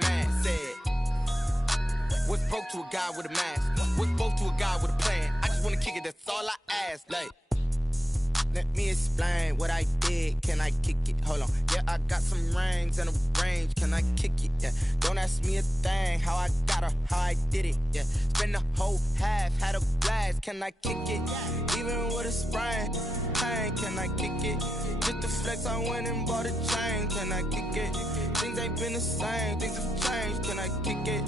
Man said, what's broke to a guy with a mask? What's broke to a guy with a plan? I just wanna kick it, that's all I ask. Like, let me explain what I did. Can I kick it? Hold on. Yeah, I got some rings and a range. Can I kick it? Yeah. Don't ask me a thing. How I got her, how I did it. Yeah. Spend the whole half, had a blast. Can I kick it? Even with a sprain. Pain, can I kick it? Just the flex, I went and bought a chain. Can I kick it? Things ain't been the same. Things have changed. Can I kick it?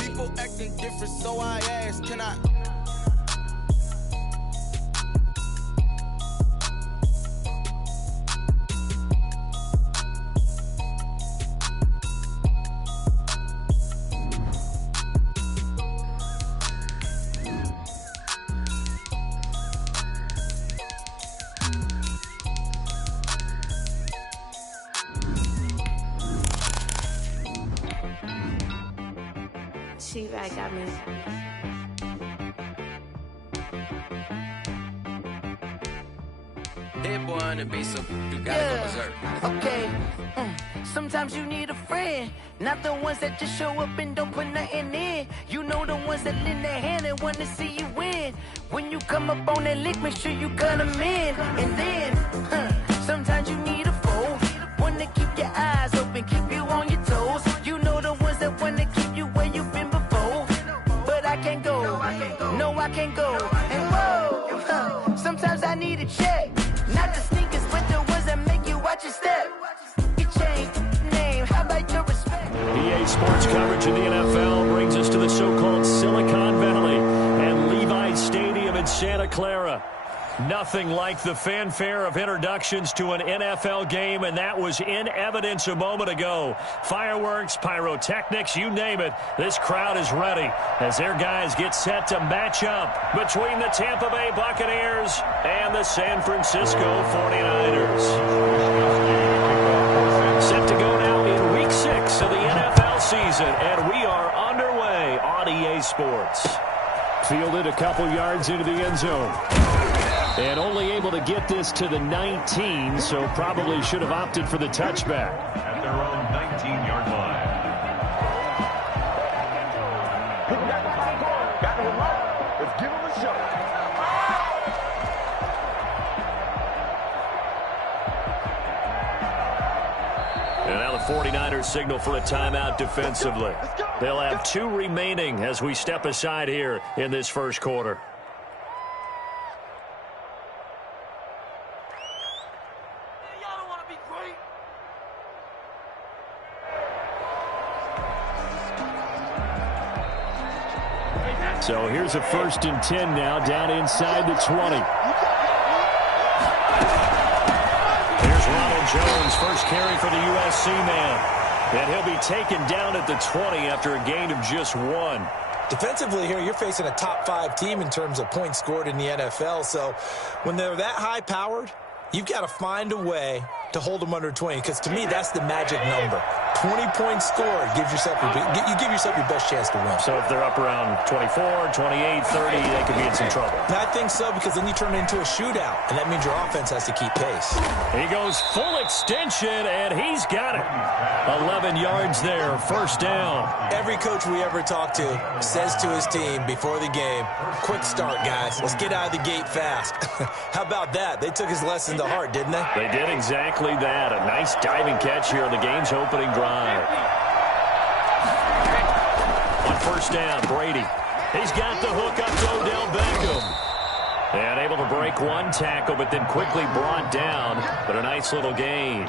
People acting different, so I ask. Can I? T-Rack got me. Hit boy on the beat, so you gotta go berserk. Okay. Sometimes you need a friend, not the ones that just show up and don't put nothing in. You know the ones that lend their hand and want to see you win. When you come up on that lick, make sure you cut them in. And then, sometimes you need a foe, one to keep your eyes open, keep you on your toes. You know the ones that want to keep you where you've been before. But I can't go, no I can't go. And whoa, sometimes I need a check. Not the sneakers, but the ones that make you watch your step. You change name, how about your respect? EA Sports coverage in the NFL brings us to the so-called Silicon Valley and Levi Stadium in Santa Clara. Nothing like the fanfare of introductions to an NFL game, and that was in evidence a moment ago. Fireworks, pyrotechnics, you name it. This crowd is ready as their guys get set to match up between the Tampa Bay Buccaneers and the San Francisco 49ers. Set to go now in Week 6 of the NFL season, and we are underway on EA Sports. Fielded a couple yards into the end zone. And only able to get this to the 19, so probably should have opted for the touchback. At their own 19-yard line. Got him up. Let's give him a shot. And now the 49ers signal for a timeout defensively. They'll have 2 remaining as we step aside here in this first quarter. So here's a 1st and 10 now, down inside the 20. Here's Ronald Jones, first carry for the USC man. And he'll be taken down at the 20 after a gain of just 1. Defensively here, you're facing a top 5 team in terms of points scored in the NFL. So when they're that high-powered, you've got to find a way to hold them under 20, because to me, that's the magic number. 20 points scored gives yourself you give yourself your best chance to win. So if they're up around 24, 28, 30, they could be in some trouble. I think so, because then you turn it into a shootout, and that means your offense has to keep pace. He goes full extension, and he's got it. 11 yards there, 1st down. Every coach we ever talk to says to his team before the game, quick start, guys. Let's get out of the gate fast. How about that? They took his lesson to heart, didn't they? They did exactly that. A nice diving catch here on the game's opening drive. On 1st down, Brady. He's got the hook up to Odell Beckham. And able to break 1 tackle, but then quickly brought down. But a nice little gain.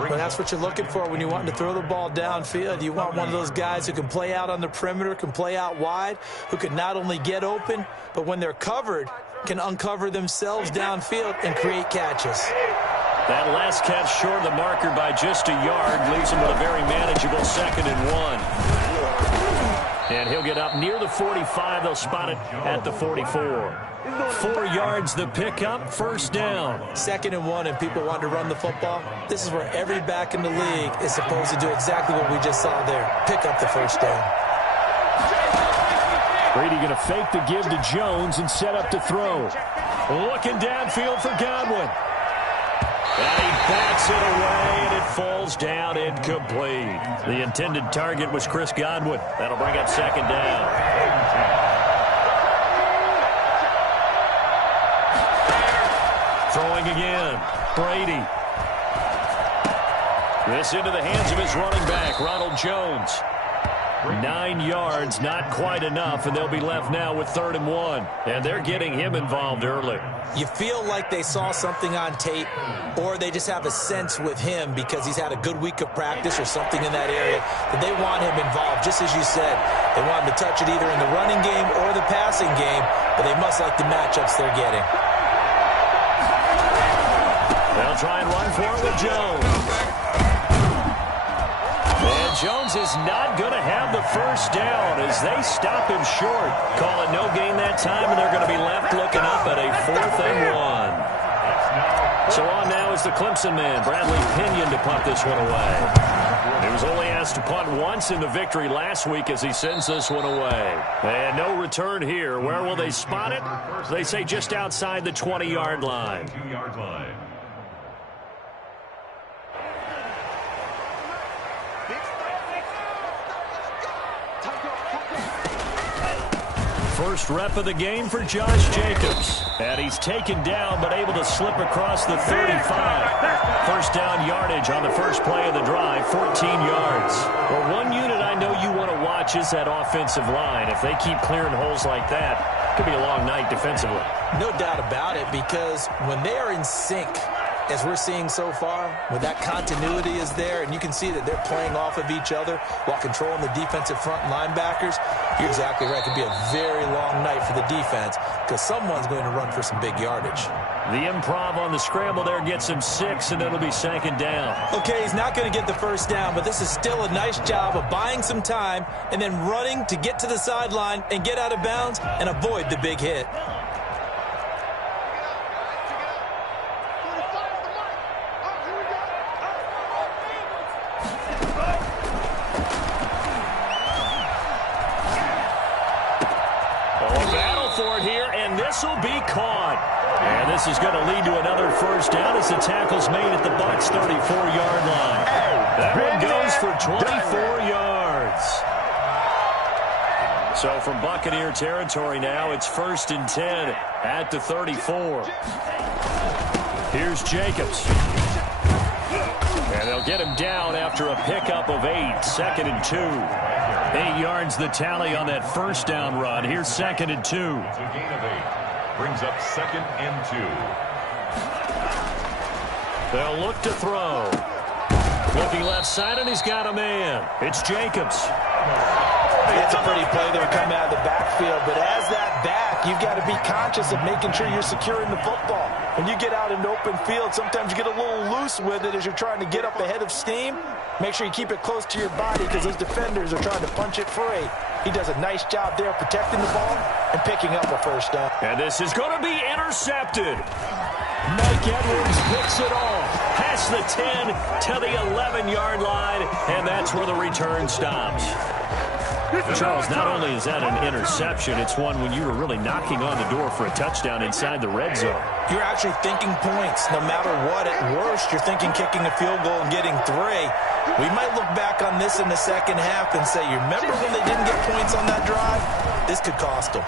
Well, that's what you're looking for when you want to throw the ball downfield. You want one of those guys who can play out on the perimeter, can play out wide, who can not only get open, but when they're covered, can uncover themselves downfield and create catches. That last catch short of the marker by just a yard leaves him with a very manageable 2nd and 1. And he'll get up near the 45. They'll spot it at the 44. 4 yards the pickup, 1st down. 2nd and 1, and people want to run the football. This is where every back in the league is supposed to do exactly what we just saw there. Pick up the 1st down. Brady going to fake the give to Jones and set up to throw. Looking downfield for Godwin. And he Bats it away, and it falls down incomplete. The intended target was Chris Godwin. That'll bring up second down. Throwing again, Brady. This into the hands of his running back, Ronald Jones. 9 yards, not quite enough, and they'll be left now with 3rd and 1. And they're getting him involved early. You feel like they saw something on tape, or they just have a sense with him because he's had a good week of practice or something in that area that they want him involved. Just as you said, they want him to touch it either in the running game or the passing game, but they must like the matchups they're getting. They'll try and run for it with Jones. And Jones is not going to have the first down as they stop him short. Call it no gain that time, and they're going to be left looking up at a 4th and 1. So on now is the Clemson man, Bradley Pinion, to punt this one away. He was only asked to punt once in the victory last week as he sends this one away. And no return here. Where will they spot it? They say just outside the 20-yard line. First rep of the game for Josh Jacobs. And he's taken down but able to slip across the 35. First down yardage on the first play of the drive, 14 yards. Well, one unit I know you want to watch is that offensive line. If they keep clearing holes like that, it could be a long night defensively. No doubt about it, because when they are in sync, as we're seeing so far, when that continuity is there and you can see that they're playing off of each other while controlling the defensive front linebackers, you're exactly right. It could be a very long night for the defense because someone's going to run for some big yardage. The improv on the scramble there gets him 6, and it'll be 2nd down. Okay, he's not going to get the first down, but this is still a nice job of buying some time and then running to get to the sideline and get out of bounds and avoid the big hit. This will be caught. And this is going to lead to another first down as the tackle's made at the Bucs' 34-yard line. That one goes for 24 yards. So from Buccaneer territory now, it's 1st and 10 at the 34. Here's Jacobs. And they'll get him down after a pickup of 8, 2nd and 2. 8 yards the tally on that first down run. Here's 2nd and 2. Brings up 2nd and 2. They'll look to throw. Looking left side, and he's got a man. It's Jacobs. It's a pretty play there coming out of the backfield, but as that back, you've got to be conscious of making sure you're securing the football. When you get out in the open field, sometimes you get a little loose with it as you're trying to get up ahead of steam. Make sure you keep it close to your body because those defenders are trying to punch it free. He does a nice job there protecting the ball and picking up a first down. And this is going to be intercepted. Mike Edwards picks it off past the 10 to the 11-yard line, and that's where the return stops. Charles, not only is that an interception, it's one when you were really knocking on the door for a touchdown inside the red zone. You're actually thinking points. No matter what, at worst, you're thinking kicking a field goal and getting 3. We might look back on this in the second half and say, you remember when they didn't get points on that drive? This could cost them.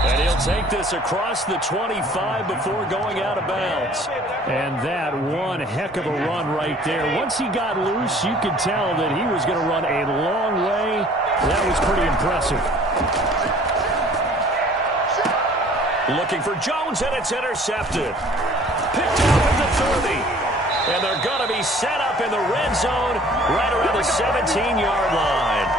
And he'll take this across the 25 before going out of bounds. And that one heck of a run right there. Once he got loose, you could tell that he was going to run a long way. That was pretty impressive. Looking for Jones, and it's intercepted. Picked up at the 30. And they're going to be set up in the red zone right around the 17-yard line.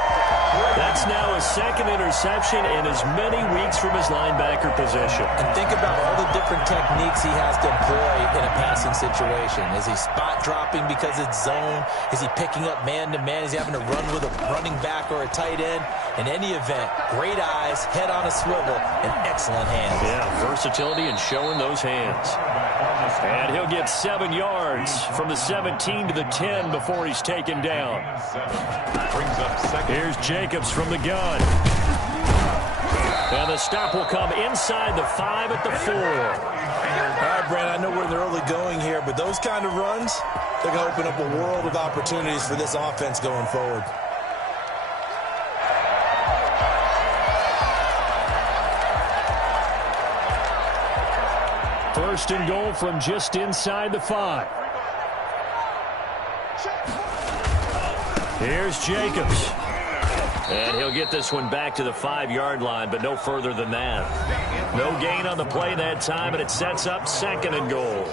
That's now his 2nd interception in as many weeks from his linebacker position. And think about all the different techniques he has to employ in a passing situation. Is he spot dropping because it's zone? Is he picking up man-to-man? Is he having to run with a running back or a tight end? In any event, great eyes, head on a swivel, and excellent hands. Yeah, versatility and showing those hands. And he'll get 7 yards from the 17 to the 10 before he's taken down. Here's Jacobs from the gun. And the stop will come inside the 5 at the 4. All right, Brandon, I know we're in the early going here, but those kind of runs, they're going to open up a world of opportunities for this offense going forward. First and goal from just inside the 5. Here's Jacobs. And he'll get this one back to the 5-yard line, but no further than that. No gain on the play that time, and it sets up second and goal.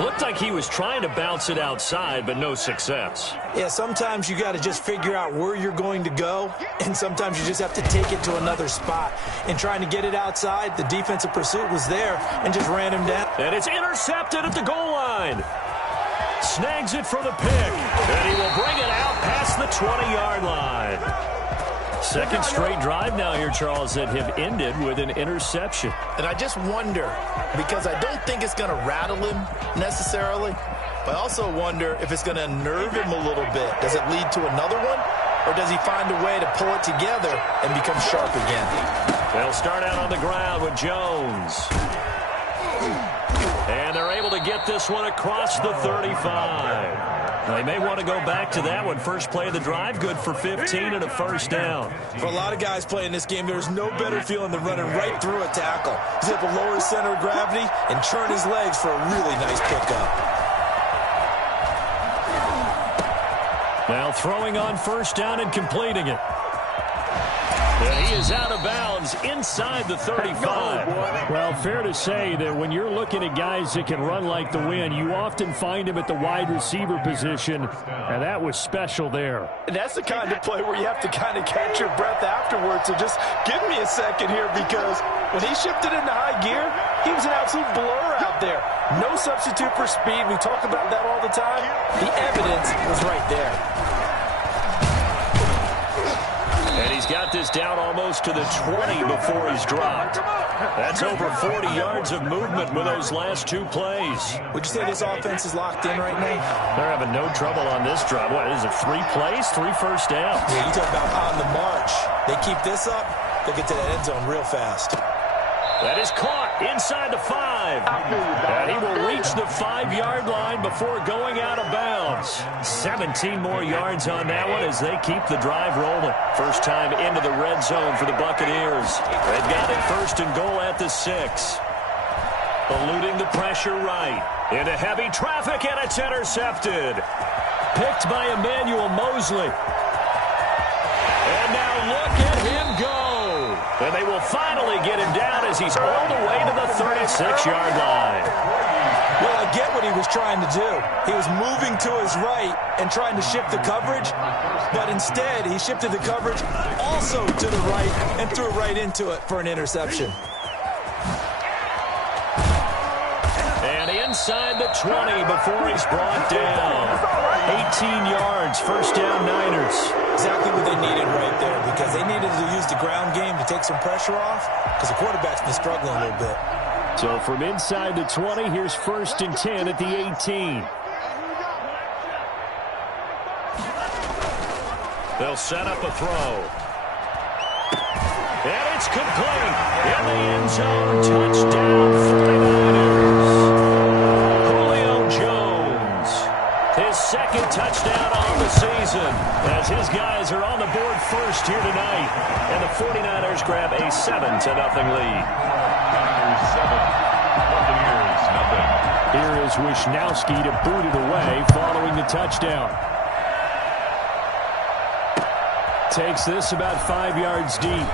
Looked like he was trying to bounce it outside, but no success. Yeah, sometimes you got to just figure out where you're going to go, and sometimes you just have to take it to another spot. And trying to get it outside, the defensive pursuit was there and just ran him down. And it's intercepted at the goal line. Snags it for the pick, and he will bring it out past the 20-yard line. Second straight drive now here, Charles, that have ended with an interception. And I just wonder, because I don't think it's going to rattle him necessarily, but I also wonder if it's going to unnerve him a little bit. Does it lead to another one, or does he find a way to pull it together and become sharp again? They'll start out on the ground with Jones. And they're able to get this one across the 35. They may want to go back to that one. First play of the drive, good for 15 and a first down. For a lot of guys playing this game, there's no better feeling than running right through a tackle. He's able to lower his center of gravity and turn his legs for a really nice pickup. Now throwing on first down and completing it. And he is out of bounds inside the 35. Well, fair to say that when you're looking at guys that can run like the wind, you often find him at the wide receiver position, and that was special there. And that's the kind of play where you have to kind of catch your breath afterwards. So just give me a second here, because when he shifted into high gear, he was an absolute blur out there. No substitute for speed. We talk about that all the time. The evidence was right there. And he's got this down almost to the 20 before he's dropped. That's over 40 yards of movement with those last two plays. Would you say this offense is locked in right now? They're having no trouble on this drive. What is it, 3 plays, 3 first downs? Yeah, you talk about on the march. They keep this up, they'll get to that end zone real fast. That is caught inside the 5. And he will reach the 5-yard line before going out of bounds. 17 more yards on that one as they keep the drive rolling. First time into the red zone for the Buccaneers. They've got it first and goal at the 6. Eluding the pressure right. Into heavy traffic, and it's intercepted. Picked by Emmanuel Mosley. And now look at him go. And they will finally get him down as he's all the way to the 36-yard line. Well, I get what he was trying to do. He was moving to his right and trying to shift the coverage, but instead he shifted the coverage also to the right and threw right into it for an interception. And inside the 20 before he's brought down. 18 yards, first down Niners. Exactly what they needed right there, because they needed to use the ground game to take some pressure off, because the quarterback's been struggling a little bit. So from inside the 20, here's first and 10 at the 18. They'll set up a throw. And it's complete. In the end zone, touchdown 49ers. Julio Jones, his second touchdown on the season, as his guys are on the board first here tonight. And the 49ers grab a 7-0 lead. Here is Wisnowski to boot it away following the touchdown. Takes this about 5 yards deep.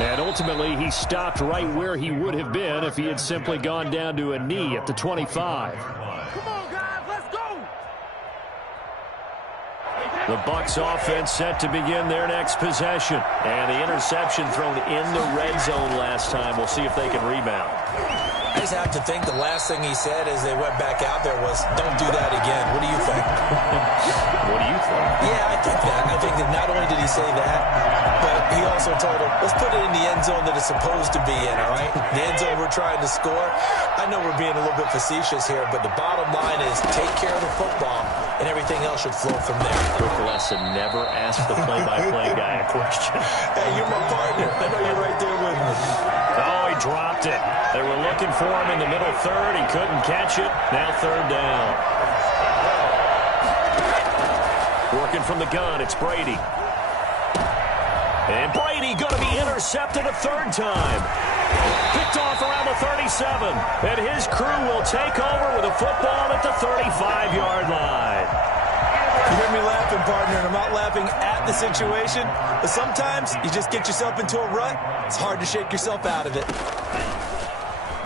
And ultimately, he stopped right where he would have been if he had simply gone down to a knee at the 25. The Bucs offense set to begin their next possession. And the interception thrown in the red zone last time. We'll see if they can rebound. I just have to think the last thing he said as they went back out there was, don't do that again. What do you think? What do you think? Yeah, I think that. I think that not only did he say that, but he also told him, let's put it in the end zone that it's supposed to be in, all right? The end zone we're trying to score. I know we're being a little bit facetious here, but the bottom line is take care of the football, and everything else should flow from there. Quick lesson, never ask the play-by-play guy a question. Hey, you're my partner. I know you're right there with me. Oh, he dropped it. They were looking for him in the middle third. He couldn't catch it. Now third down. Working from the gun, it's Brady. And Brady going to be intercepted a third time. Picked off around the 37. And his crew will take over with a football at the 35-yard line. You hear me laughing, partner, and I'm not laughing at the situation, but sometimes you just get yourself into a rut. It's hard to shake yourself out of it.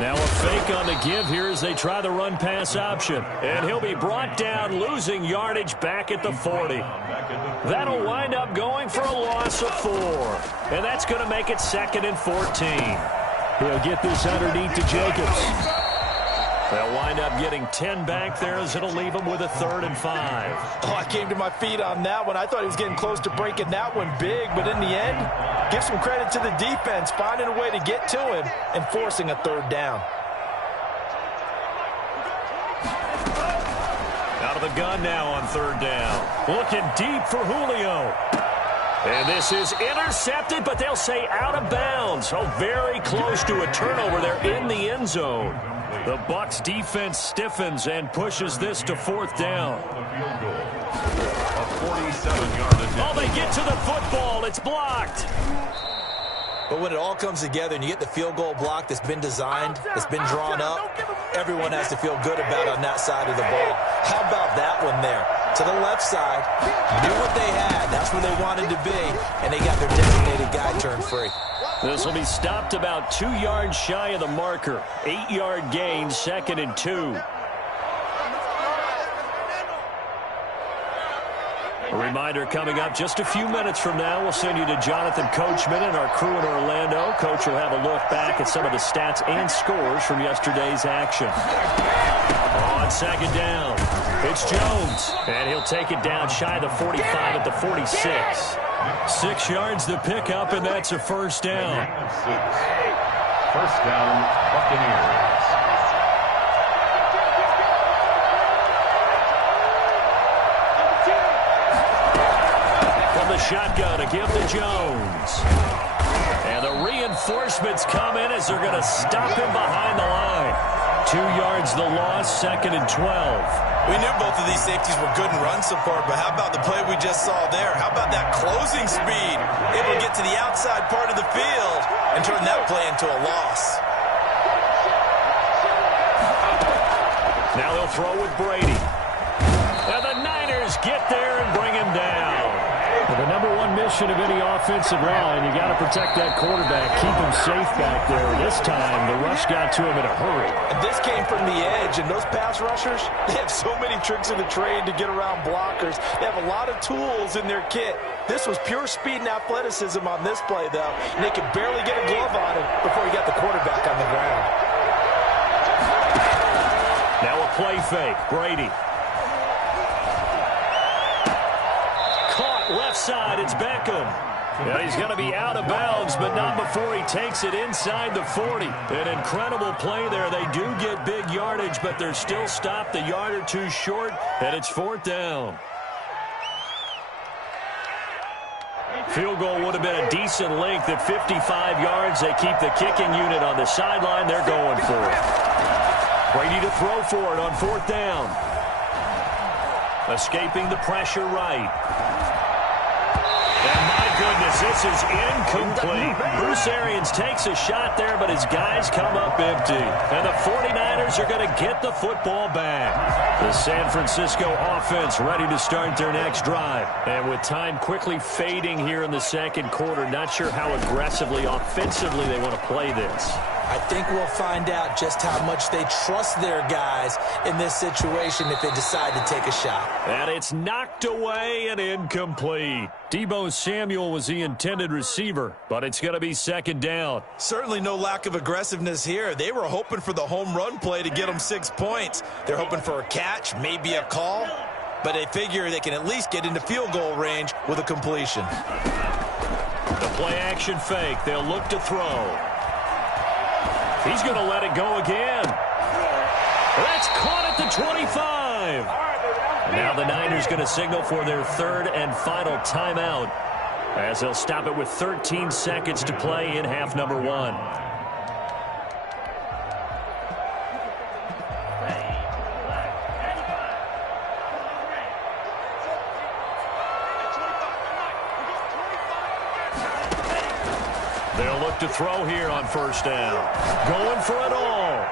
Now a fake on the give here as they try the run-pass option. And he'll be brought down, losing yardage back at the 40. That'll wind up going for a loss of 4. And that's going to make it 2nd and 14. He'll get this underneath to Jacobs. They'll wind up getting 10 back there as it'll leave him with a 3rd and 5. Oh, I came to my feet on that one. I thought he was getting close to breaking that one big, but in the end, give some credit to the defense, finding a way to get to him and forcing a 3rd down. Out of the gun now on 3rd down. Looking deep for Julio. And this is intercepted, but they'll say out of bounds. Oh, very close to a turnover there in the end zone. The Bucs defense stiffens and pushes this to 4th down. Oh, they get to the football. It's blocked. But when it all comes together and you get the field goal block that's been designed, that's been drawn up, everyone has to feel good about it on that side of the ball. How about that one there? To the left side, knew what they had. That's where they wanted to be, and they got their designated guy turned free. This will be stopped about 2 yards shy of the marker. 8-yard gain, 2nd and 2. A reminder coming up just a few minutes from now. We'll send you to Jonathan Coachman and our crew in Orlando. Coach will have a look back at some of the stats and scores from yesterday's action. On 2nd down, it's Jones. And he'll take it down shy of the 45 at the 46. 6 yards to pick up, and that's a 1st down. 1st down, Buccaneers. The shotgun to give to Jones. And the reinforcements come in as they're going to stop him behind the line. 2 yards the loss, 2nd and 12. We knew both of these safeties were good in run support, but how about the play we just saw there? How about that closing speed? Able to get to the outside part of the field and turn that play into a loss. Now they'll throw with Brady. And the Niners get there and bring him down. Well, the number one mission of any offensive line, you got to protect that quarterback, keep him safe back there. This time, the rush got to him in a hurry. And this came from the edge, and those pass rushers, they have so many tricks of the trade to get around blockers. They have a lot of tools in their kit. This was pure speed and athleticism on this play, though, and they could barely get a glove on him before he got the quarterback on the ground. Now a play fake, Brady. Left side, it's Beckham. Yeah, he's going to be out of bounds, but not before he takes it inside the 40. An incredible play there. They do get big yardage, but they're still stopped a yard or two short, and it's 4th down. Field goal would have been a decent length at 55 yards. They keep the kicking unit on the sideline. They're going for it. Brady to throw for it on 4th down. Escaping the pressure right. And my goodness, this is incomplete. Bruce Arians takes a shot there, but his guys come up empty. And the 49ers are going to get the football back. The San Francisco offense ready to start their next drive. And with time quickly fading here in the 2nd quarter, not sure how aggressively, offensively they want to play this. I think we'll find out just how much they trust their guys in this situation if they decide to take a shot. And it's knocked away and incomplete. Deebo Samuel was the intended receiver, but it's going to be 2nd down. Certainly no lack of aggressiveness here. They were hoping for the home run play to get them 6 points. They're hoping for a catch, maybe a call, but they figure they can at least get into field goal range with a completion. The play action fake. They'll look to throw. He's going to let it go again. That's caught at the 25. Now the Niners going to signal for their 3rd and final timeout as they'll stop it with 13 seconds to play in half number 1. They'll look to throw here on first down. Going for it all.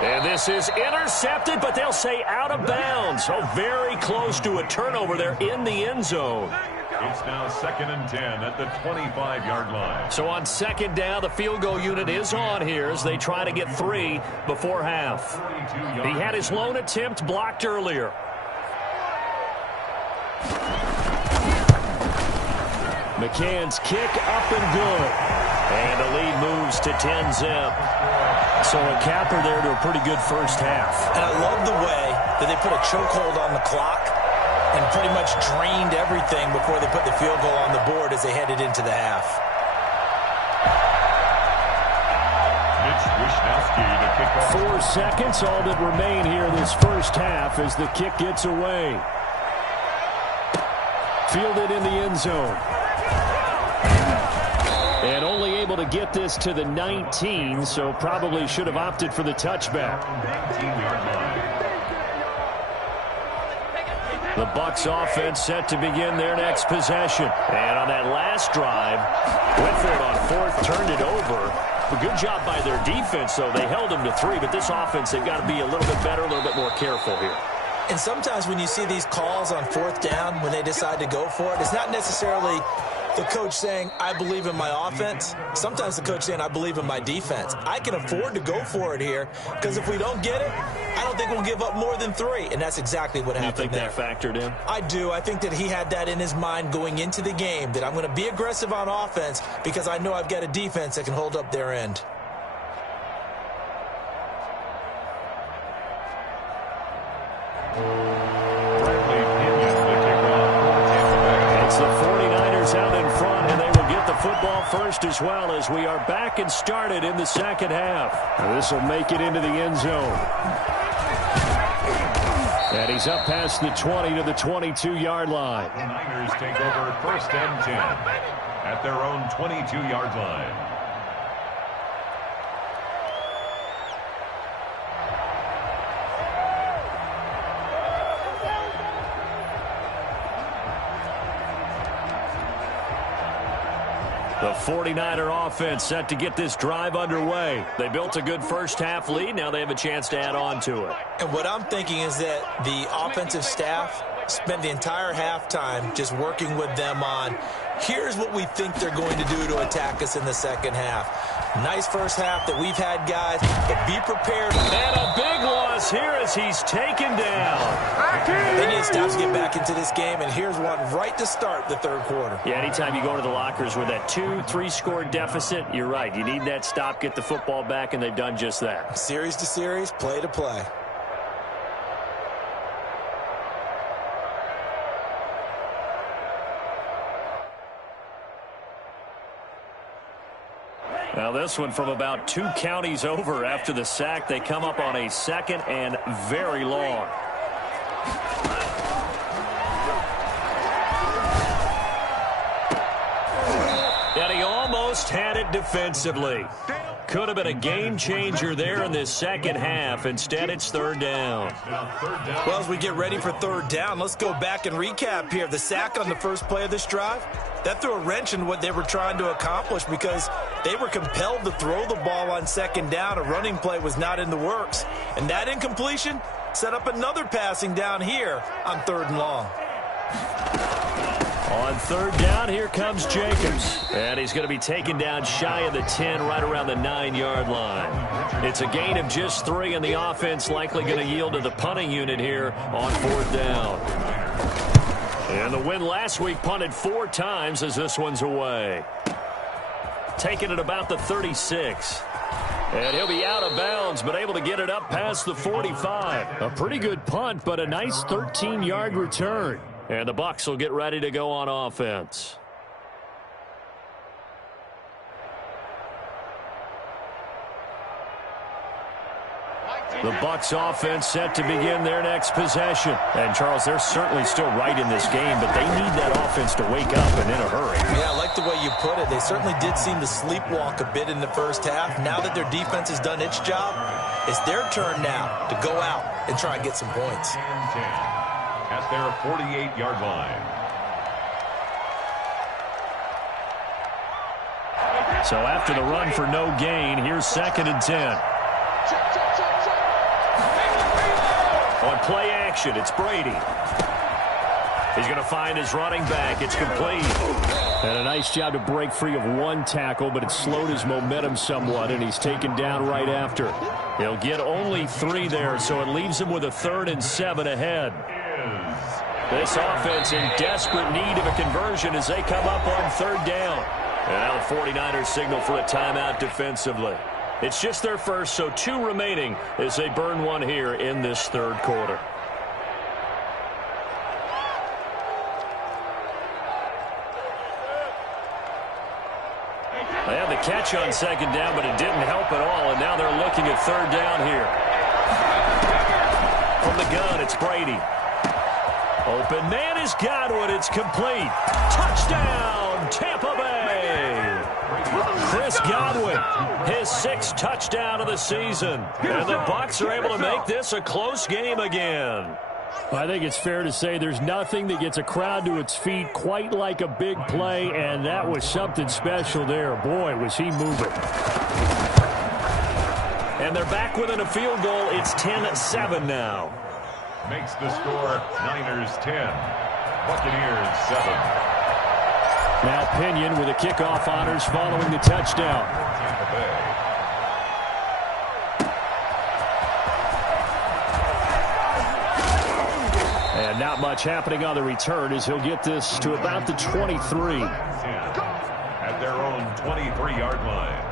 And this is intercepted, but they'll say out of bounds. So very close to a turnover there in the end zone. It's now 2nd and 10 at the 25-yard line. So on second down, the field goal unit is on here as they try to get 3 before half. He had his lone attempt blocked earlier. McCann's kick up and good. And the lead moves to 10-zip. So a capper there to a pretty good first half. And I love the way that they put a chokehold on the clock and pretty much drained everything before they put the field goal on the board as they headed into the half. Mitch Wishnowsky to kick off. 4 seconds, all that remain here this first half as the kick gets away. Fielded in the end zone. And only able to get this to the 19, so probably should have opted for the touchback. 19-yard line. The Bucs offense set to begin their next possession. And on that last drive, went for it on 4th, turned it over. A good job by their defense, though. They held them to 3, but this offense, they've got to be a little bit better, a little bit more careful here. And sometimes when you see these calls on 4th down, when they decide to go for it, it's not necessarily the coach saying, I believe in my offense. Sometimes the coach saying, I believe in my defense. I can afford to go for it here because if we don't get it, I don't think we'll give up more than 3. And that's exactly what happened there. You think that factored in? I do. I think that he had that in his mind going into the game, that I'm going to be aggressive on offense because I know I've got a defense that can hold up their end. It's the 49ers out in front, and they will get the football first as well as we are back and started in the second half. This will make it into the end zone. And he's up past the 20 to the 22-yard line. The Niners take over 1st and 10 at their own 22-yard line. The 49er offense set to get this drive underway. They built a good first half lead. Now they have a chance to add on to it. And what I'm thinking is that the offensive staff spent the entire halftime just working with them on, here's what we think they're going to do to attack us in the second half. Nice first half that we've had, guys, but be prepared. And a big loss here as he's taken down. They need to stop to get back into this game, and here's one right to start the 3rd quarter. Yeah, anytime you go to the lockers with that 2-3 deficit, you're right. You need that stop, get the football back, and they've done just that. Series to series, play to play. Now this one from about 2 counties over after the sack. They come up on a 2nd and very long. And he almost had it defensively. Could have been a game changer there in this second half. Instead, it's 3rd down. Well, as we get ready for 3rd down, let's go back and recap here. The sack on the first play of this drive, that threw a wrench in what they were trying to accomplish because they were compelled to throw the ball on 2nd down. A running play was not in the works. And that incompletion set up another passing down here on 3rd and long. On 3rd down, here comes Jacobs. And he's going to be taken down shy of the 10, right around the 9-yard line. It's a gain of just 3, and the offense likely going to yield to the punting unit here on 4th down. And the win last week punted 4 times as this one's away. Taking it about the 36. And he'll be out of bounds, but able to get it up past the 45. A pretty good punt, but a nice 13-yard return. And the Bucs will get ready to go on offense. The Bucs offense set to begin their next possession. And, Charles, they're certainly still right in this game, but they need that offense to wake up and in a hurry. Yeah, I like the way you put it. They certainly did seem to sleepwalk a bit in the first half. Now that their defense has done its job, it's their turn now to go out and try and get some points. At their 48-yard line. So after the run for no gain, here's 2nd and 10. On play action, it's Brady. He's going to find his running back. It's complete. And a nice job to break free of one tackle, but it slowed his momentum somewhat, and he's taken down right after. He'll get only 3 there, so it leaves him with a 3rd and 7 ahead. This offense in desperate need of a conversion as they come up on 3rd down. And now the 49ers signal for a timeout defensively. It's just their first, so 2 remaining as they burn one here in this 3rd quarter. They had the catch on 2nd down, but it didn't help at all, and now they're looking at 3rd down here. From the gun, it's Brady. Open man is Godwin. It's complete. Touchdown, Tampa Bay. Chris Godwin, his 6th touchdown of the season. And the Bucs are able to make this a close game again. I think it's fair to say there's nothing that gets a crowd to its feet quite like a big play, and that was something special there. Boy, was he moving. And they're back within a field goal. It's 10-7 now. Makes the score Niners 10, Buccaneers 7. Now Pinion with the kickoff honors following the touchdown. Tampa Bay. And not much happening on the return as he'll get this to about the 23. At their own 23-yard line.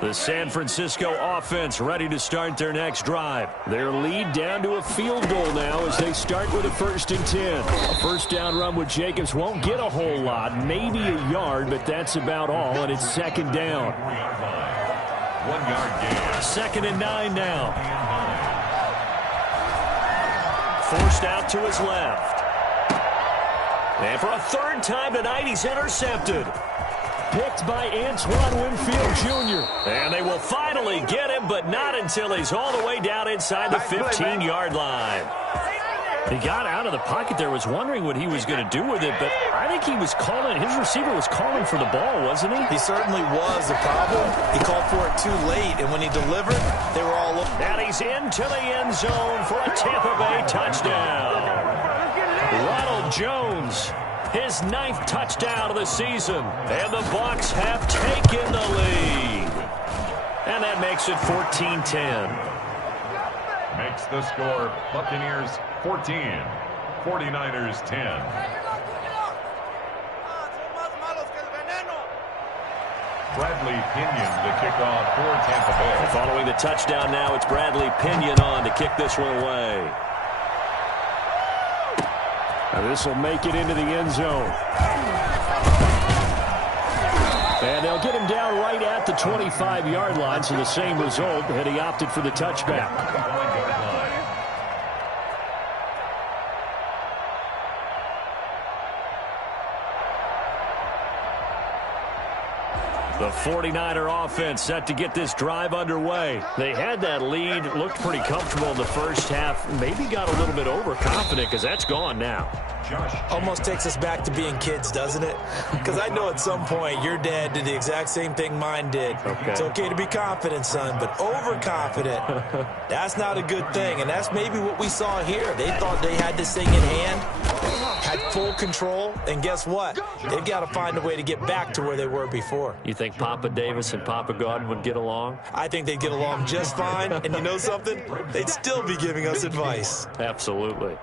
The San Francisco offense ready to start their next drive. Their lead down to a field goal now as they start with a 1st and 10. A 1st down run with Jacobs won't get a whole lot, maybe a yard, but that's about all, and it's 2nd down. 1-yard gain. 2nd and 9 now. Forced out to his left. And for a 3rd time tonight, he's intercepted. Picked by Antoine Winfield Jr. And they will finally get him, but not until he's all the way down inside the 15-yard line. He got out of the pocket there, was wondering what he was going to do with it, but I think he was calling, his receiver was calling for the ball, wasn't he? He certainly was. The problem, he called for it too late, and when he delivered, they were all over. And he's into the end zone for a Tampa Bay touchdown. Ronald Jones, his 9th touchdown of the season, and the Bucs have taken the lead. And that makes it 14-10. Makes the score Buccaneers 14, 49ers 10. Bradley Pinion to kick off for Tampa Bay. Following the touchdown now, it's Bradley Pinion on to kick this one away. Now this will make it into the end zone. And they'll get him down right at the 25-yard line, so the same result, had he opted for the touchback. The 49er offense set to get this drive underway. They had that lead, looked pretty comfortable in the first half, maybe got a little bit overconfident because that's gone now. Almost takes us back to being kids, doesn't it? Because I know at some point your dad did the exact same thing mine did. Okay. It's okay to be confident, son, but overconfident, that's not a good thing. And that's maybe what we saw here. They thought they had this thing in hand, had full control, and guess what? They've got to find a way to get back to where they were before. You think Papa Davis and Papa Godwin would get along? I think they'd get along just fine. And you know something? They'd still be giving us advice. Absolutely.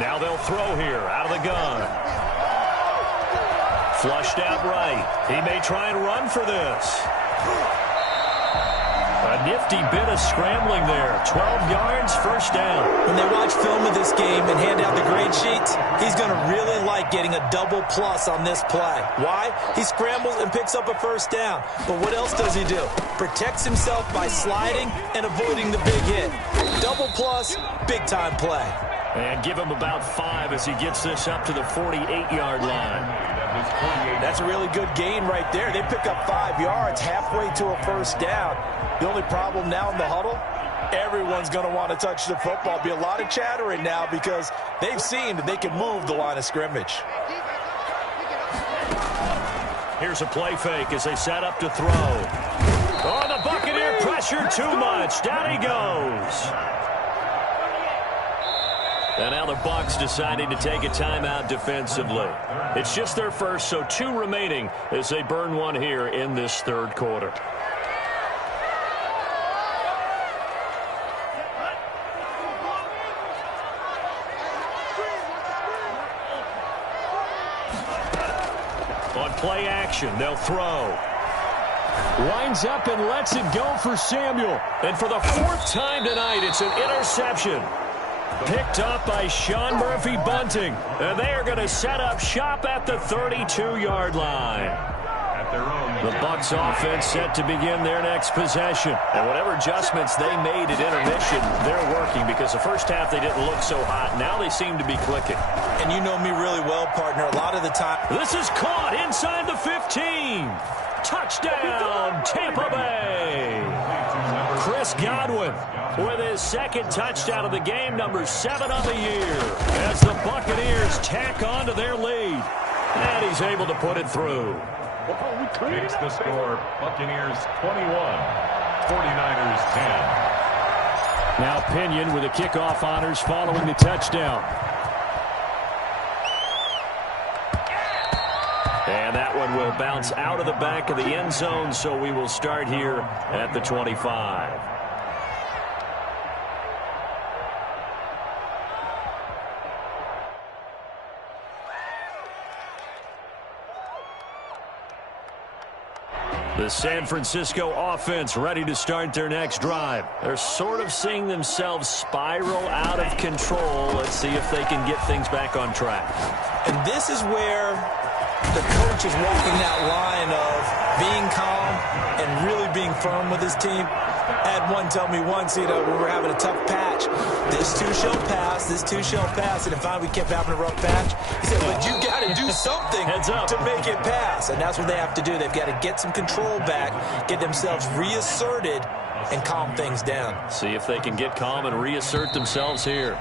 Now they'll throw here out of the gun. Flushed out right. He may try and run for this. A nifty bit of scrambling there. 12 yards, 1st down. When they watch film of this game and hand out the grade sheets, he's going to really like getting a double plus on this play. Why? He scrambles and picks up a 1st down. But what else does he do? Protects himself by sliding and avoiding the big hit. Double plus, big-time play. And give him about 5 as he gets this up to the 48-yard line. That's a really good gain right there. They pick up 5 yards halfway to a first down. The only problem now in the huddle, everyone's going to want to touch the football. Be a lot of chattering now because they've seen that they can move the line of scrimmage. Here's a play fake as they set up to throw. Oh, the Buccaneer pressure too much. Down he goes. And now the Bucs deciding to take a timeout defensively. It's just their first, so 2 remaining as they burn one here in this third quarter. On play action, they'll throw. Winds up and lets it go for Samuel. And for the 4th time tonight, it's an interception. Picked up by Sean Murphy-Bunting. And they are going to set up shop at the 32-yard line. The Bucs offense set to begin their next possession. And whatever adjustments they made at intermission, they're working because the first half they didn't look so hot. Now they seem to be clicking. And you know me really well, partner. A lot of the time. This is caught inside the 15. Touchdown, Tampa Bay. Chris Godwin with his 2nd touchdown of the game, number 7 on the year, as the Buccaneers tack on to their lead. And he's able to put it through. Makes the score Buccaneers 21, 49ers 10. Now Pinion with the kickoff honors following the touchdown. And that one will bounce out of the back of the end zone, so we will start here at the 25. The San Francisco offense ready to start their next drive. They're sort of seeing themselves spiral out of control. Let's see if they can get things back on track. And this is where the coach is walking that line of being calm and really being firm with his team. I had one tell me once, we were having a tough patch. This too shall pass, this too shall pass. And finally we kept having a rough patch. He said, but you got to do something to make it pass. And that's what they have to do. They've got to get some control back, get themselves reasserted, and calm things down. See if they can get calm and reassert themselves here.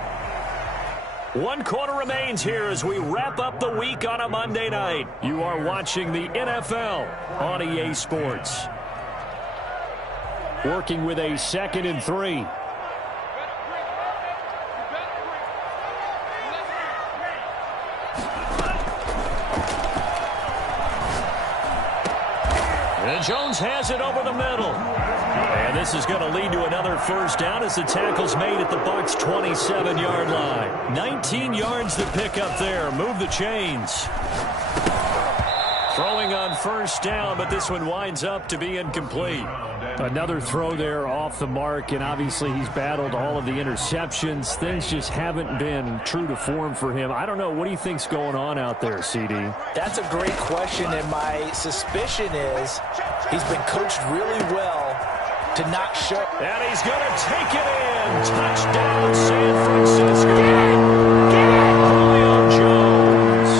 1 quarter remains here as we wrap up the week on a Monday night. You are watching the NFL on EA Sports. Working with a 2nd and 3. And Jones has it over the middle. And this is going to lead to another first down as the tackle's made at the Bucs' 27-yard line. 19 yards to pick up there. Move the chains. Throwing on first down, but this one winds up to be incomplete. Another throw there off the mark, and obviously he's battled all of the interceptions. Things just haven't been true to form for him. I don't know. What do you think's going on out there, CD? That's a great question, and my suspicion is he's been coached really well to not show. And he's going to take it in. Touchdown, San Francisco. Julio Jones.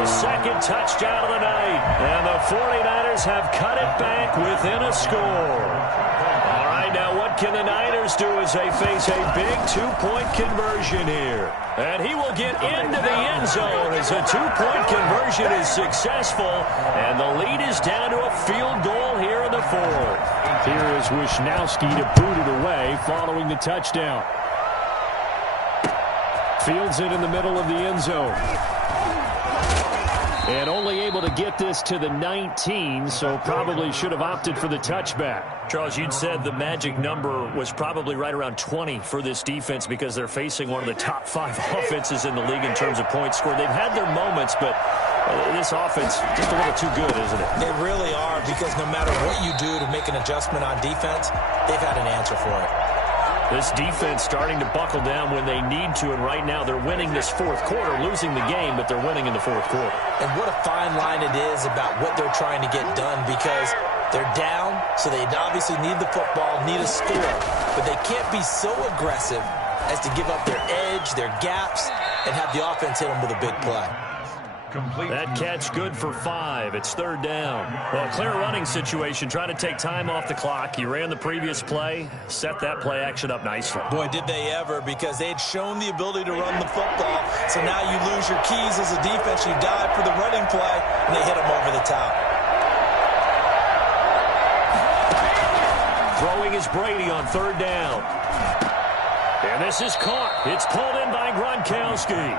His 2nd touchdown of the night. And the 49ers have cut it back within a score. All right, now what can the Niners do as they face a big 2-point conversion here? And he will get into the end zone as a 2-point conversion is successful. And the lead is down to a field goal here in the 4th. Here is Wisnowski to boot it away following the touchdown. Fields it in the middle of the end zone. And only able to get this to the 19, so probably should have opted for the touchback. Charles, you'd said the magic number was probably right around 20 for this defense because they're facing one of the top 5 offenses in the league in terms of points scored. They've had their moments, but this offense just a little too good, isn't it? They really are, because no matter what you do to make an adjustment on defense, they've had an answer for it. This defense starting to buckle down when they need to, and right now they're winning this 4th quarter, losing the game, but they're winning in the 4th quarter. And what a fine line it is about what they're trying to get done, because they're down, so they obviously need the football, need a score, but they can't be so aggressive as to give up their edge, their gaps, and have the offense hit them with a big play. Complete. That catch good for 5. It's 3rd down. Well, clear running situation, trying to take time off the clock. He ran the previous play, set that play action up nicely. Boy, did they ever, because they had shown the ability to run the football. So now you lose your keys as a defense. You dive for the running play, and they hit him over the top. Throwing is Brady on 3rd down. And this is caught. It's pulled in by Gronkowski.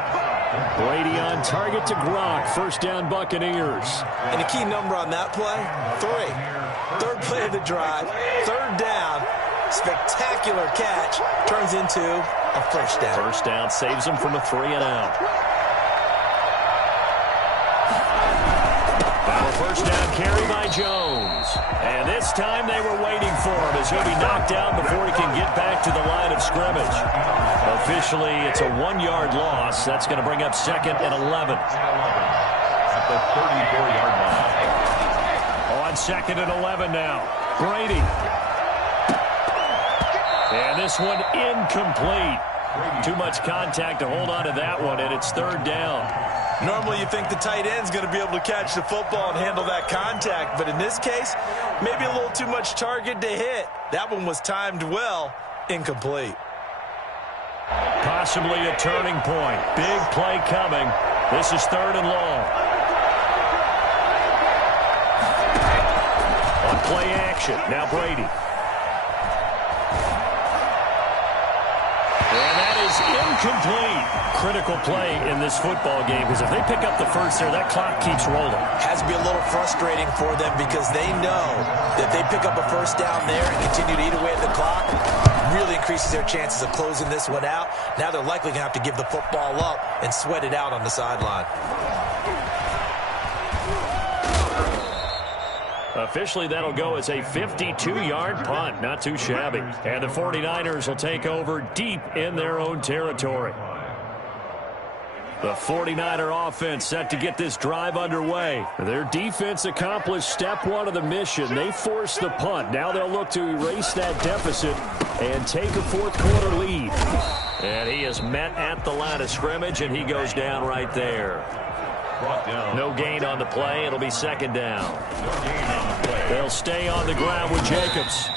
Brady on target to Gronk. 1st down, Buccaneers. And the key number on that play, 3. 3rd play of the drive, 3rd down, spectacular catch, turns into a 1st down. 1st down saves him from a 3-and-out. Now a 1st down carry by Jones. And this time they were waiting for him as he'll be knocked down before he can get back to the line of scrimmage. Officially, it's a 1-yard loss. That's going to bring up 2nd and 11. At the 34-yard line. On 2nd and 11 now. Brady. And this one incomplete. Too much contact to hold on to that one, and it's 3rd down. Normally you think the tight end's going to be able to catch the football and handle that contact, but in this case, maybe a little too much target to hit. That one was timed well, incomplete. Possibly a turning point. Big play coming. This is 3rd and long. On play action, now Brady. And that is incomplete. Critical play in this football game, because if they pick up the first there, that clock keeps rolling. Has to be a little frustrating for them because they know that if they pick up a 1st down there and continue to eat away at the clock, really increases their chances of closing this one out. Now they're likely going to have to give the football up and sweat it out on the sideline. Officially, that'll go as a 52-yard punt. Not too shabby. And the 49ers will take over deep in their own territory. The 49er offense set to get this drive underway. Their defense accomplished step 1 of the mission. They forced the punt. Now they'll look to erase that deficit and take a 4th quarter lead. And he is met at the line of scrimmage, and he goes down right there. No gain on the play. It'll be 2nd down. They'll stay on the ground with Jacobs.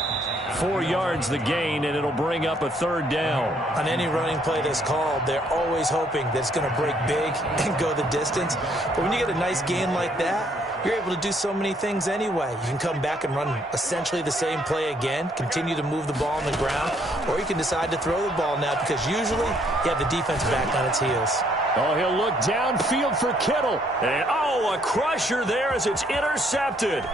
4 yards the gain, and it'll bring up a 3rd down. On any running play that's called, they're always hoping that it's going to break big and go the distance. But when you get a nice gain like that, you're able to do so many things anyway. You can come back and run essentially the same play again, continue to move the ball on the ground, or you can decide to throw the ball now because usually you have the defense back on its heels. Oh, he'll look downfield for Kittle. And, a crusher there as it's intercepted.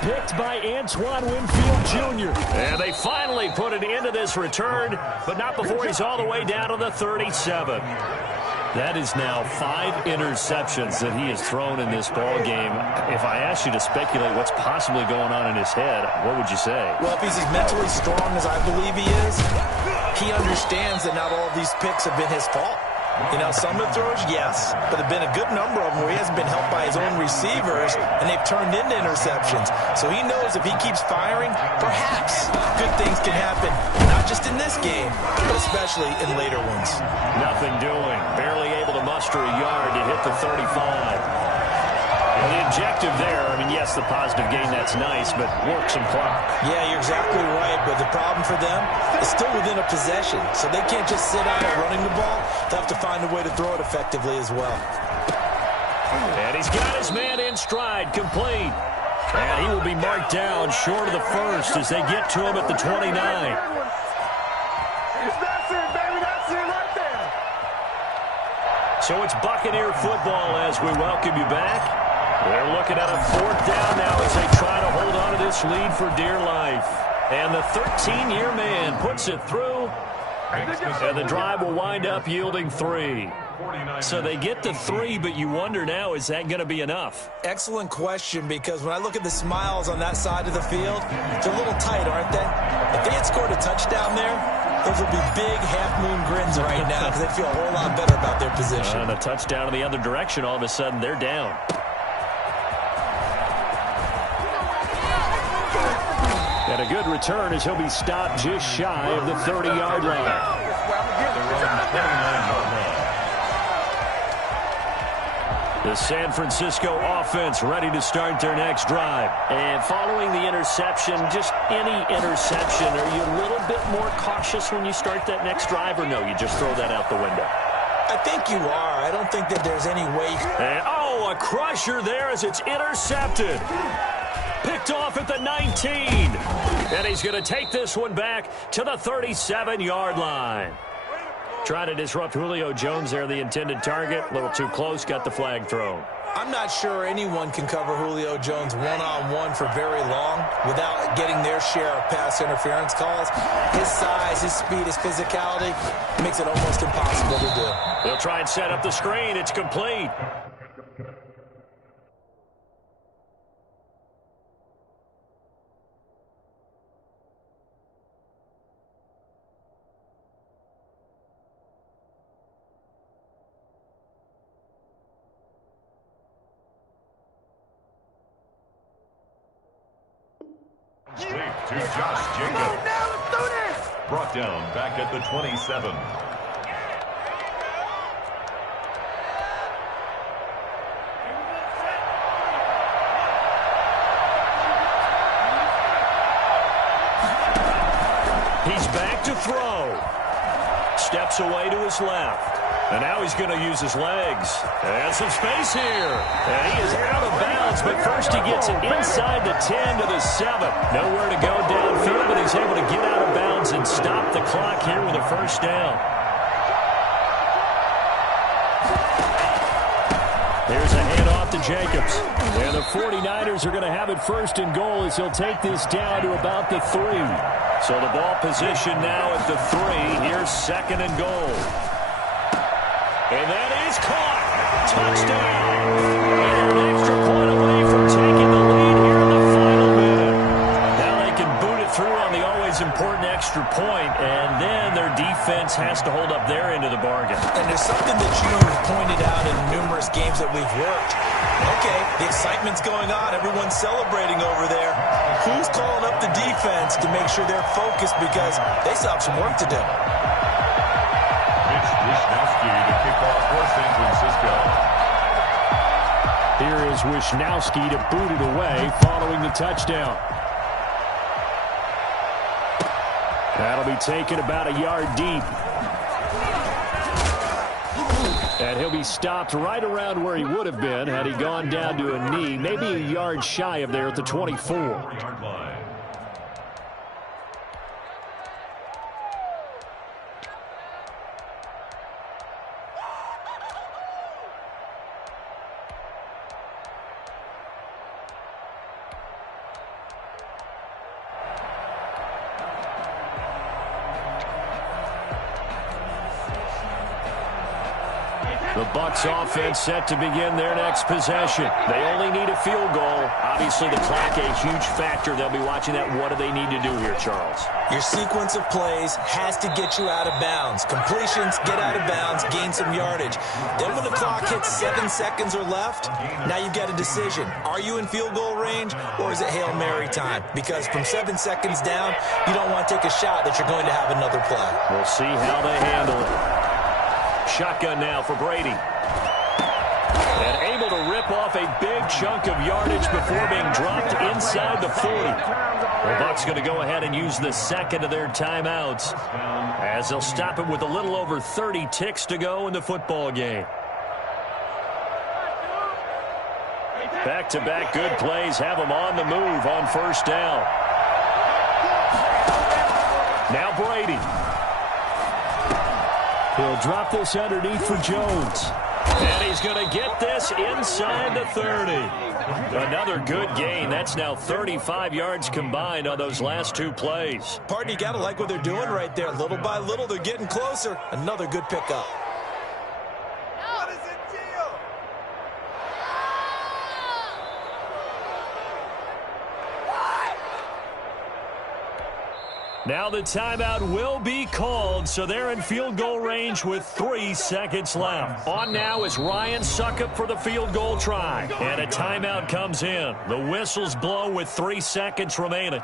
Picked by Antoine Winfield Jr. And they finally put an end to this return, but not before he's all the way down to the 37. That is now 5 interceptions that he has thrown in this ball game. If I asked you to speculate what's possibly going on in his head, what would you say? Well, if he's as mentally strong as I believe he is, he understands that not all of these picks have been his fault. You know, some of the throws, yes, but there have been a good number of them where he hasn't been helped by his own receivers, and they've turned into interceptions. So he knows if he keeps firing, perhaps good things can happen, not just in this game, but especially in later ones. Nothing doing. Barely able to muster a yard to hit the 35. Well, the objective there, I mean, yes, the positive gain, that's nice, but work some clock. Yeah, you're exactly right, but the problem for them is still within a possession, so they can't just sit out there running the ball. They'll have to find a way to throw it effectively as well. And he's got his man in stride, complete. And he will be marked down short of the first as they get to him at the 29. So it's Buccaneer football as we welcome you back. They're looking at a 4th down now as they try to hold on to this lead for dear life. And the 13-year man puts it through. And the drive will wind up yielding 3. So they get to 3, but you wonder now, is that going to be enough? Excellent question, because when I look at the smiles on that side of the field, they're a little tight, aren't they? If they had scored a touchdown there, those would be big half-moon grins right now because they feel a whole lot better about their position. And a touchdown in the other direction, all of a sudden they're down. And a good return as he'll be stopped just shy of the 30-yard line. The San Francisco offense ready to start their next drive. And following the interception, just any interception, are you a little bit more cautious when you start that next drive, or no, you just throw that out the window? I think you are. I don't think that there's any way. And, a crusher there as it's intercepted. Picked off at the 19. And he's going to take this one back to the 37-yard line. Trying to disrupt Julio Jones there, the intended target. A little too close, got the flag thrown. I'm not sure anyone can cover Julio Jones one-on-one for very long without getting their share of pass interference calls. His size, his speed, his physicality makes it almost impossible to do. They'll try and set up the screen. It's complete. To Josh Jacobs. Brought down back at the 27. He's back to throw. Steps away to his left. And now he's going to use his legs. And some space here. And he is out of bounds, but first he gets it inside the 10 to the 7. Nowhere to go downfield, but he's able to get out of bounds and stop the clock here with a first down. Here's a handoff to Jacobs. And the 49ers are going to have it first and goal as he'll take this down to about the 3. So the ball position now at the 3. Here's second and goal. And that is caught. Touchdown. And an extra point away from taking the lead here in the final minute. Now they can boot it through on the always important extra point, and then their defense has to hold up their end of the bargain. And there's something that you've pointed out in numerous games that we've worked. Okay, the excitement's going on. Everyone's celebrating over there. Who's calling up the defense to make sure they're focused because they still have some work to do? To kick off for San Francisco. Here is Wisnowski to boot it away following the touchdown. That'll be taken about a yard deep. And he'll be stopped right around where he would have been had he gone down to a knee, maybe a yard shy of there at the 24. The Bucs offense set to begin their next possession. They only need a field goal. Obviously, the clock a huge factor. They'll be watching that. What do they need to do here, Charles? Your sequence of plays has to get you out of bounds. Completions, get out of bounds, gain some yardage. Then when the clock hits 7 seconds or left, now you've got a decision. Are you in field goal range or is it Hail Mary time? Because from 7 seconds down, you don't want to take a shot that you're going to have another play. We'll see how they handle it. Shotgun now for Brady. And able to rip off a big chunk of yardage before being dropped inside the 40. The Bucs going to go ahead and use the second of their timeouts as they'll stop it with a little over 30 ticks to go in the football game. Back-to-back good plays have them on the move on first down. Now Brady. He'll drop this underneath for Jones. And he's going to get this inside the 30. Another good gain. That's now 35 yards combined on those last two plays. Pardon, you got to like what they're doing right there. Little by little, they're getting closer. Another good pickup. What is the deal? Now the timeout will be called, so they're in field goal range with 3 seconds left. On now is Ryan Succop for the field goal try. And a timeout comes in. The whistles blow with 3 seconds remaining.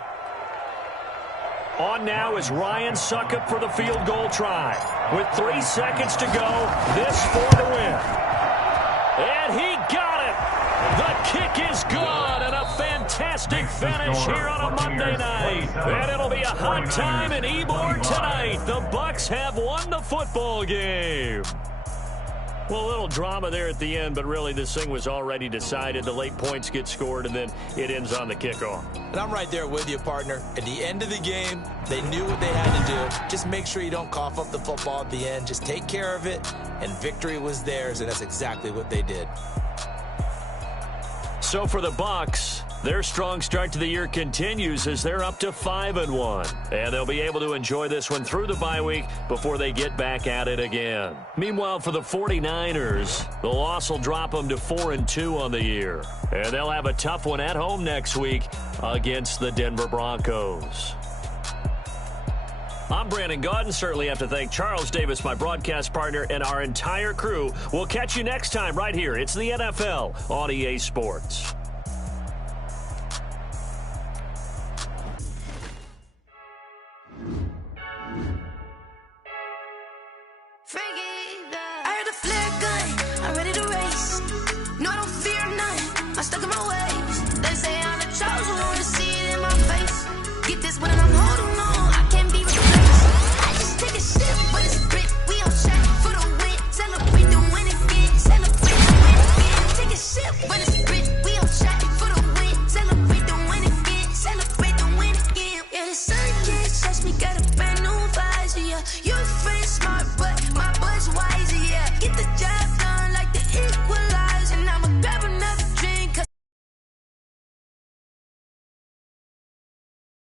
On now is Ryan Succop for the field goal try. With 3 seconds to go, this for the win. And he kick is good, and a fantastic finish here on a Monday night. And it'll be a hot time in Ybor tonight. The Bucs have won the football game. Well, a little drama there at the end, but really this thing was already decided. The late points get scored, and then it ends on the kickoff. And I'm right there with you, partner. At the end of the game, they knew what they had to do. Just make sure you don't cough up the football at the end. Just take care of it, and victory was theirs, and that's exactly what they did. So for the Bucs, their strong start to the year continues as they're up to 5-1. And they'll be able to enjoy this one through the bye week before they get back at it again. Meanwhile, for the 49ers, the loss will drop them to 4-2 on the year. And they'll have a tough one at home next week against the Denver Broncos. I'm Brandon Gaudin. Certainly have to thank Charles Davis, my broadcast partner, and our entire crew. We'll catch you next time right here. It's the NFL on EA Sports. I heard a flare gun, I'm ready to race. No, I don't fear none, I'm stuck in my way.